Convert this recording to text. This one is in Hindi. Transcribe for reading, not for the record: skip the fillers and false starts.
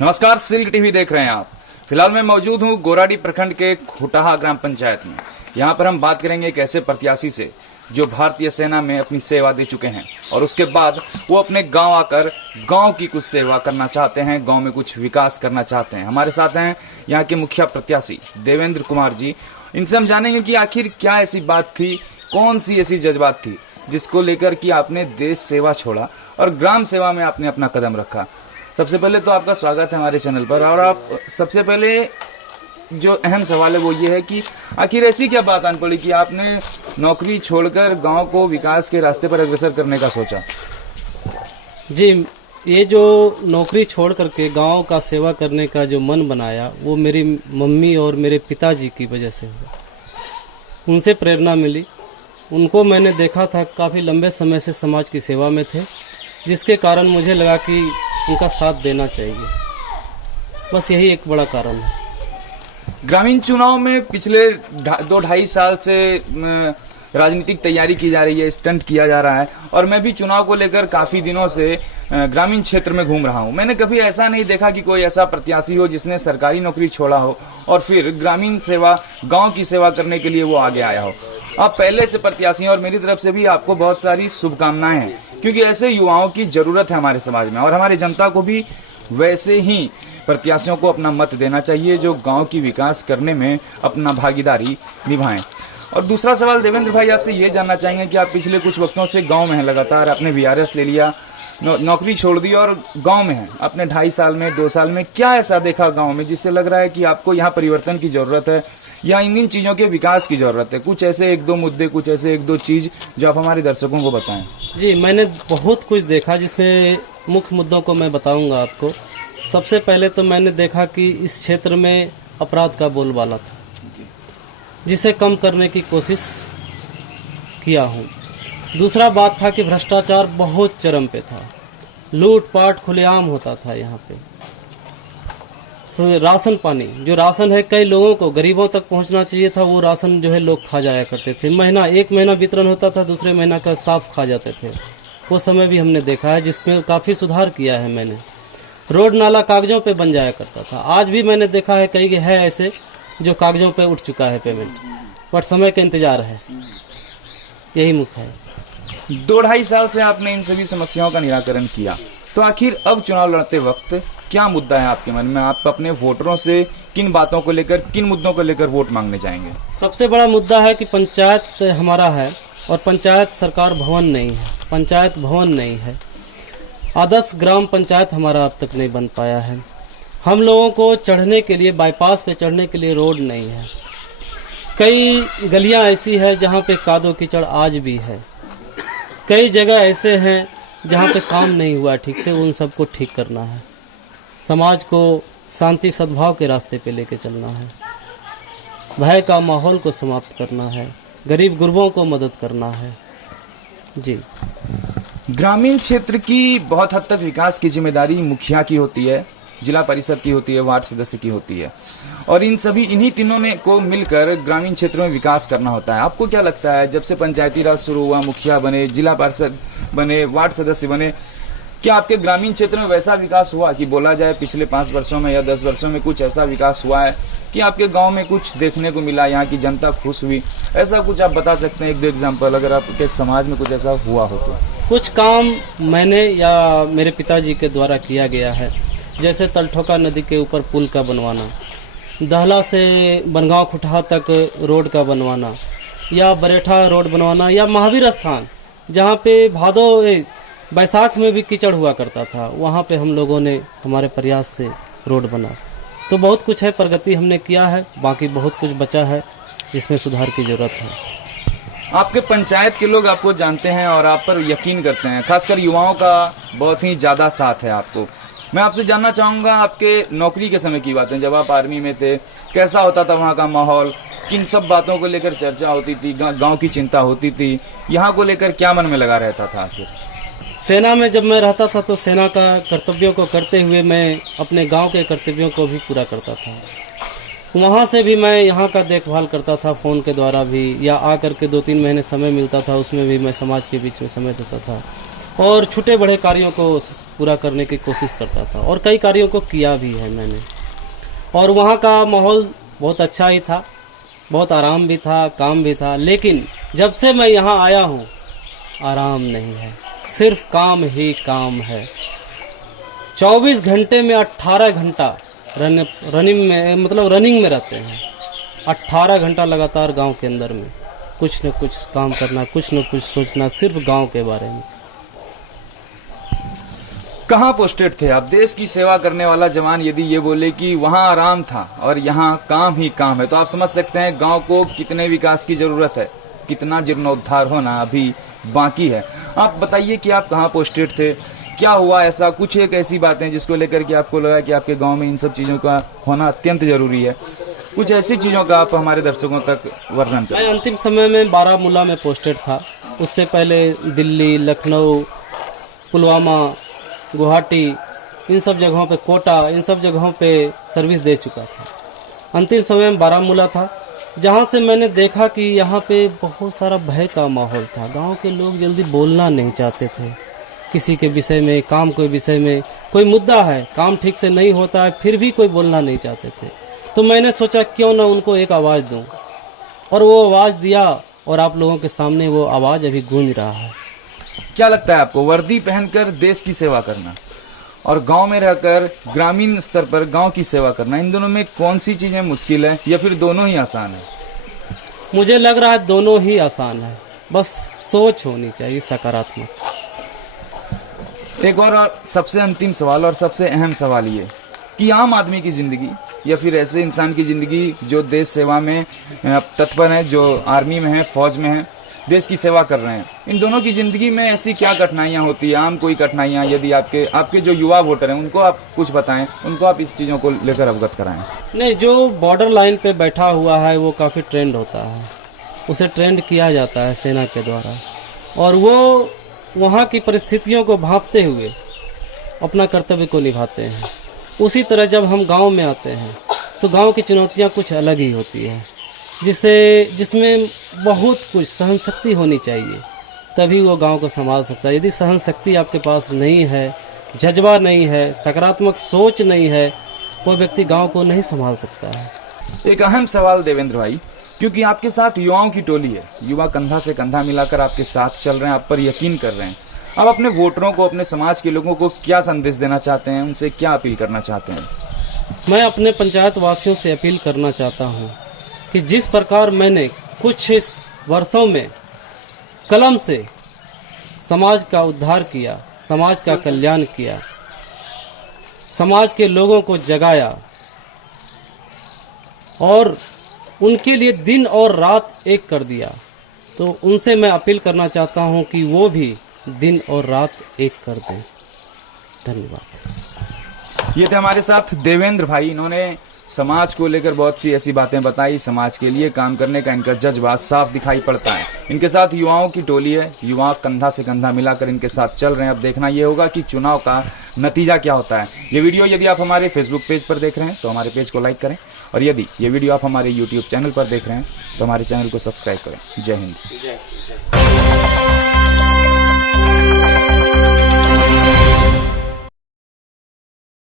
नमस्कार, सिल्क टीवी देख रहे हैं आप। फिलहाल मैं मौजूद हूं गोराडी प्रखंड के खोटाहा ग्राम पंचायत में। यहां पर हम बात करेंगे एक ऐसे प्रत्याशी से जो भारतीय सेना में अपनी सेवा दे चुके हैं और उसके बाद वो अपने गांव आकर गांव की कुछ सेवा करना चाहते हैं, गांव में कुछ विकास करना चाहते हैं। हमारे साथ हैं यहाँ के मुखिया प्रत्याशी देवेंद्र कुमार जी। इनसे हम जानेंगे कि आखिर क्या ऐसी बात थी, कौन सी ऐसी जज्बात थी जिसको लेकर कि आपने देश सेवा छोड़ा और ग्राम सेवा में आपने अपना कदम रखा। सबसे पहले तो आपका स्वागत है हमारे चैनल पर। और आप सबसे पहले जो अहम सवाल है वो ये है कि आखिर ऐसी क्या बात आन पड़ी कि आपने नौकरी छोड़कर गांव को विकास के रास्ते पर अग्रसर करने का सोचा? जी, ये जो नौकरी छोड़ करके गांव का सेवा करने का जो मन बनाया वो मेरी मम्मी और मेरे पिताजी की वजह से हुआ। उनसे प्रेरणा मिली। उनको मैंने देखा था काफ़ी लंबे समय से समाज की सेवा में थे, जिसके कारण मुझे लगा कि उनका साथ देना चाहिए। बस यही एक बड़ा कारण है। ग्रामीण चुनाव में पिछले 2-2.5 साल से राजनीतिक तैयारी की जा रही है, स्टंट किया जा रहा है और मैं भी चुनाव को लेकर काफी दिनों से ग्रामीण क्षेत्र में घूम रहा हूं। मैंने कभी ऐसा नहीं देखा कि कोई ऐसा प्रत्याशी हो जिसने सरकारी नौकरी छोड़ा हो और फिर ग्रामीण सेवा, गांव की सेवा करने के लिए वो आगे आया हो। आप पहले से प्रत्याशी हैं और मेरी तरफ से भी आपको बहुत सारी शुभकामनाएं हैं, क्योंकि ऐसे युवाओं की जरूरत है हमारे समाज में और हमारी जनता को भी वैसे ही प्रत्याशियों को अपना मत देना चाहिए जो गांव की विकास करने में अपना भागीदारी निभाएं। और दूसरा सवाल देवेंद्र भाई, आपसे ये जानना चाहेंगे कि आप पिछले कुछ वक्तों से गांव में हैं, लगातार आपने वीआरएस ले लिया, नौकरी छोड़ दी और गांव में हैं। आपने 2.5 साल में, 2 साल में क्या ऐसा देखा गांव में जिससे लग रहा है कि आपको यहाँ परिवर्तन की जरूरत है या इन चीजों के विकास की जरूरत है? कुछ ऐसे 1-2 मुद्दे, कुछ ऐसे 1-2 चीज जो आप हमारे दर्शकों को बताएं। जी, मैंने बहुत कुछ देखा, जिसमें मुख्य मुद्दों को मैं बताऊंगा आपको। सबसे पहले तो मैंने देखा कि इस क्षेत्र में अपराध का बोलबाला था, जिसे कम करने की कोशिश किया हूँ। दूसरा बात था कि भ्रष्टाचार बहुत चरम पे था, लूटपाट खुलेआम होता था यहाँ पे। राशन पानी, जो राशन है कई लोगों को, गरीबों तक पहुँचना चाहिए था, वो राशन जो है लोग खा जाया करते थे। एक महीना वितरण होता था, दूसरे महीना का साफ खा जाते थे। वो समय भी हमने देखा है, जिसमें काफ़ी सुधार किया है मैंने। रोड नाला कागजों पे बन जाया करता था, आज भी मैंने देखा है कई है ऐसे जो कागजों पे उठ चुका है पेमेंट, बट समय का इंतजार है। यही मुख्य है। 2-2.5 साल से आपने इन सभी समस्याओं का निराकरण किया, तो आखिर अब चुनाव लड़ते वक्त क्या मुद्दा है आपके मन में? आप अपने वोटरों से किन बातों को लेकर, किन मुद्दों को लेकर वोट मांगने जाएंगे? सबसे बड़ा मुद्दा है कि पंचायत हमारा है और पंचायत सरकार भवन नहीं है, पंचायत भवन नहीं है। आदर्श ग्राम पंचायत हमारा अब तक नहीं बन पाया है। हम लोगों को चढ़ने के लिए, बाईपास पे चढ़ने के लिए रोड नहीं है। कई गलियां ऐसी है जहां पे कादो कीचड़ आज भी है। कई जगह ऐसे हैं जहां पे काम नहीं हुआ ठीक से, उन सबको ठीक करना है। समाज को शांति सद्भाव के रास्ते पे लेके चलना है। भय का माहौल को समाप्त करना है। गरीब गुरबों को मदद करना है। जी, ग्रामीण क्षेत्र की बहुत हद तक विकास की जिम्मेदारी मुखिया की होती है, जिला परिषद की होती है, वार्ड सदस्य की होती है और इन्हीं तीनों ने को मिलकर ग्रामीण क्षेत्रों में विकास करना होता है। आपको क्या लगता है, जब से पंचायती राज शुरू हुआ, मुखिया बने, जिला परिषद बने, वार्ड सदस्य बने, क्या आपके ग्रामीण क्षेत्र में वैसा विकास हुआ कि बोला जाए पिछले 5 वर्षों में या 10 वर्षों में कुछ ऐसा विकास हुआ है कि आपके गांव में कुछ देखने को मिला, यहाँ की जनता खुश हुई? ऐसा कुछ आप बता सकते हैं, 1-2 एग्जाम्पल, अगर आपके समाज में कुछ ऐसा हुआ हो तो? कुछ काम मैंने या मेरे पिताजी के द्वारा किया गया है, जैसे तलठोका नदी के ऊपर पुल का बनवाना, दहला से बनगांव खुटहा तक रोड का बनवाना, या बरेठा रोड बनवाना, या महावीर स्थान जहाँ पे बैसाख में भी कीचड़ हुआ करता था, वहाँ पे हम लोगों ने हमारे प्रयास से रोड बना। तो बहुत कुछ है, प्रगति हमने किया है, बाकी बहुत कुछ बचा है जिसमें सुधार की जरूरत है। आपके पंचायत के लोग आपको जानते हैं और आप पर यकीन करते हैं, खासकर युवाओं का बहुत ही ज्यादा साथ है आपको। मैं आपसे जानना चाहूँगा, आपके नौकरी के समय की बातें, जब आप आर्मी में थे, कैसा होता था वहाँ का माहौल? किन सब बातों को लेकर चर्चा होती थी? गांव की चिंता होती थी? यहाँ को लेकर क्या मन में लगा रहता था? फिर सेना में जब मैं रहता था तो सेना का कर्तव्यों को करते हुए मैं अपने गांव के कर्तव्यों को भी पूरा करता था। वहाँ से भी मैं यहाँ का देखभाल करता था, फ़ोन के द्वारा भी, या आ करके 2-3 महीने समय मिलता था, उसमें भी मैं समाज के बीच में समय देता था। और छोटे बड़े कार्यों को पूरा करने की कोशिश करता था और कई कार्यों को किया भी है मैंने। और वहाँ का माहौल बहुत अच्छा ही था, बहुत आराम भी था, काम भी था। लेकिन जब से मैं यहाँ आया हूँ आराम नहीं है, सिर्फ काम ही काम है। 24 घंटे में 18 घंटा रनिंग में रहते हैं। 18 घंटा लगातार गांव के अंदर में कुछ न कुछ काम करना, कुछ न कुछ सोचना, सिर्फ गांव के बारे में। कहाँ पोस्टेड थे आप? देश की सेवा करने वाला जवान यदि ये बोले कि वहाँ आराम था और यहाँ काम ही काम है, तो आप समझ सकते हैं गांव को कितने विकास की जरूरत है, कितना जीर्णोद्धार होना अभी बाकी है। आप बताइए कि आप कहाँ पोस्टेड थे, क्या हुआ ऐसा, कुछ एक ऐसी बातें जिसको लेकर के आपको लगा कि आपके गांव में इन सब चीज़ों का होना अत्यंत जरूरी है, कुछ ऐसी चीज़ों का आप हमारे दर्शकों तक वर्णन करें। मैं अंतिम समय में बारामूला में पोस्टेड था। उससे पहले दिल्ली, लखनऊ, पुलवामा, गुवाहाटी, इन सब जगहों पे, कोटा, इन सब जगहों पे सर्विस दे चुका था। अंतिम समय में बारामूला था, जहाँ से मैंने देखा कि यहाँ पे बहुत सारा भय का माहौल था। गांव के लोग जल्दी बोलना नहीं चाहते थे किसी के विषय में, काम के विषय में। कोई मुद्दा है, काम ठीक से नहीं होता है, फिर भी कोई बोलना नहीं चाहते थे। तो मैंने सोचा क्यों ना उनको एक आवाज़ दूं, और वो आवाज़ दिया और आप लोगों के सामने वो आवाज़ अभी गूंज रहा है। क्या लगता है आपको, वर्दी पहनकर देश की सेवा करना और गांव में रहकर ग्रामीण स्तर पर गांव की सेवा करना, इन दोनों में कौन सी चीजें मुश्किल है या फिर दोनों ही आसान है? मुझे लग रहा है दोनों ही आसान है, बस सोच होनी चाहिए सकारात्मक। एक और सबसे अंतिम सवाल और सबसे अहम सवाल ये कि आम आदमी की जिंदगी या फिर ऐसे इंसान की जिंदगी जो देश सेवा में तत्पर है, जो आर्मी में है, फौज में है, देश की सेवा कर रहे हैं, इन दोनों की जिंदगी में ऐसी क्या कठिनाइयां होती है, आम कोई कठिनाइयां, यदि आपके जो युवा वोटर हैं उनको आप कुछ बताएं, उनको आप इस चीज़ों को लेकर अवगत कराएं। नहीं, जो बॉर्डर लाइन पे बैठा हुआ है वो काफ़ी ट्रेंड होता है, उसे ट्रेंड किया जाता है सेना के द्वारा, और वो वहाँ की परिस्थितियों को भांपते हुए अपना कर्तव्य को निभाते हैं। उसी तरह जब हम गांव में आते हैं तो गांव की चुनौतियाँ कुछ अलग ही होती है, जिसमें बहुत कुछ सहन शक्ति होनी चाहिए, तभी वो गांव को संभाल सकता है। यदि सहन शक्ति आपके पास नहीं है, जज्बा नहीं है, सकारात्मक सोच नहीं है, वो व्यक्ति गांव को नहीं संभाल सकता है। एक अहम सवाल देवेंद्र भाई, क्योंकि आपके साथ युवाओं की टोली है, युवा कंधा से कंधा मिलाकर आपके साथ चल रहे हैं, आप पर यकीन कर रहे हैं, आप अपने वोटरों को, अपने समाज के लोगों को क्या संदेश देना चाहते हैं, उनसे क्या अपील करना चाहते हैं? मैं अपने पंचायत वासियों से अपील करना चाहता हूँ कि जिस प्रकार मैंने कुछ इस वर्षों में कलम से समाज का उद्धार किया, समाज का कल्याण किया, समाज के लोगों को जगाया और उनके लिए दिन और रात एक कर दिया, तो उनसे मैं अपील करना चाहता हूं कि वो भी दिन और रात एक कर दें। धन्यवाद। ये थे हमारे साथ देवेंद्र भाई, इन्होंने समाज को लेकर बहुत सी ऐसी बातें बताई, समाज के लिए काम करने का इनका जज्बा साफ दिखाई पड़ता है। इनके साथ युवाओं की टोली है, युवा कंधा से कंधा मिलाकर इनके साथ चल रहे हैं। अब देखना ये होगा कि चुनाव का नतीजा क्या होता है। ये वीडियो यदि आप हमारे फेसबुक पेज पर देख रहे हैं तो हमारे पेज को लाइक करें, और यदि ये वीडियो आप हमारे यूट्यूब चैनल पर देख रहे हैं तो हमारे चैनल को सब्सक्राइब करें। जय हिंद।